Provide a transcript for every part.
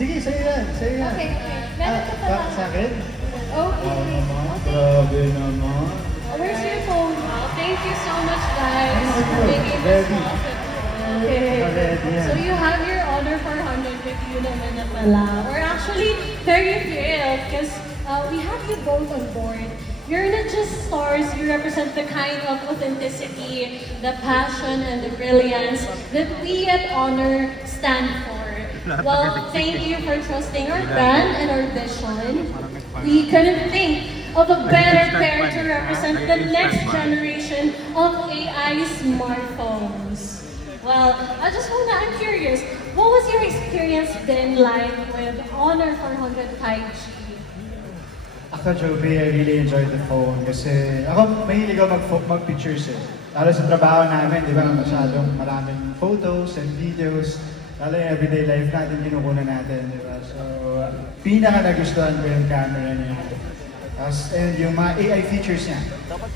Sige, sa'yo yan, sa'yo yan. Okay, okay. Meron ka pala. Sa akin? Okay. Grabe naman. Where's your phone? Thank you so much, guys, for making this possible. Okay. So you have your Honor 400 with you naman na pala. We're actually very thrilled because we have you both on board. You're not just stars, you represent the kind of authenticity, the passion, and the brilliance that we at Honor stand for. Well, thank you for trusting our brand and our vision. We couldn't think of a better pair to represent the next generation of AI smartphones. Well, I'm curious, what was your experience been like with Honor 400 5G? Ako, Joby, I really enjoyed the phone kasi ako mahilig ako mag-pictures eh. Lalo sa trabaho namin, di ba, masyadong maraming photos and videos. Lalo yung everyday life natin, kinukunan natin, di ba? So, pinaka-nagustuhan ko yung camera niya. And yung mga AI features niya.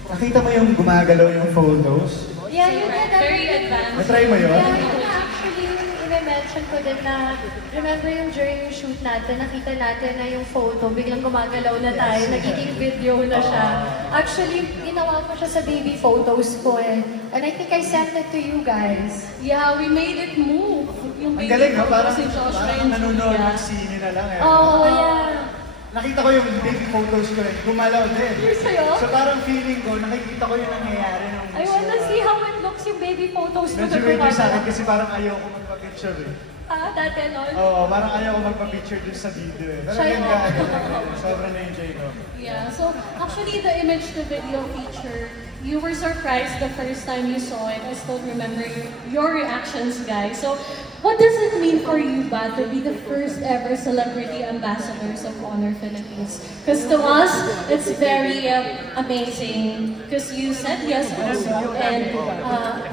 Nakita mo yung gumagalaw yung photos? Yeah, you did that. Very advanced. Na-try mo yun? Yeah, actually, i-mention ko din na, remember yung during yung shoot natin, nakita natin na yung photo, biglang gumagalaw na tayo, nagiging video na siya. Actually, ginawa ko siya sa baby photos ko eh. And I think I sent it to you guys. Yeah, we made it move. Yung Ang galing, no? Parang Joshua nanonood ng sine na lang eh. Oh, yeah. Nakita ko yung baby photos ko eh, gumalaw din. You're sa'yo? So parang feeling ko, nakikita ko yung nangyayari nung I wanna see how it looks yung baby photos mo. medyo weird sa akin kasi parang ayaw ko magpa-picture eh. Dati nun? Oo, parang ayaw ko magpa-picture dun sa video eh. Pero Shy ganda, ako. sobrang na-enjoy ko. Yeah, so actually the image to video feature, you were surprised the first time you saw it. I still remember your reactions, guys. So what does it mean for you, Ba, to be the first ever celebrity ambassadors of Honor Philippines? Because to us, it's very amazing because you said yes also. And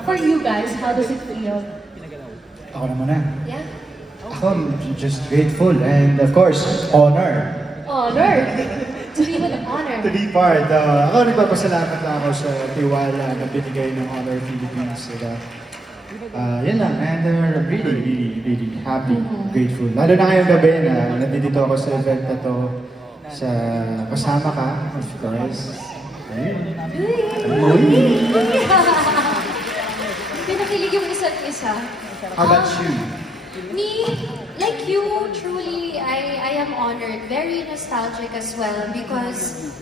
for you guys, how does it feel? Ako na muna. Yeah. Ako, I'm just grateful and of course, honor. Honor! To be with honor. To be part. Ako, nagpapasalamat lang ako sa tiwala na binigay ng Honor Philippines. Diba? Yan lang, and really happy, grateful. Lalo na ngayong gabi na nandito ako sa event na to, sa kasama ka, of course. Pinakilig yung isa't isa. How about you? Me, like you, truly, I am honored. Very nostalgic as well because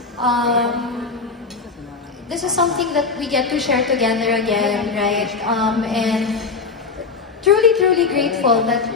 this is something that we get to share together again, right? And truly grateful that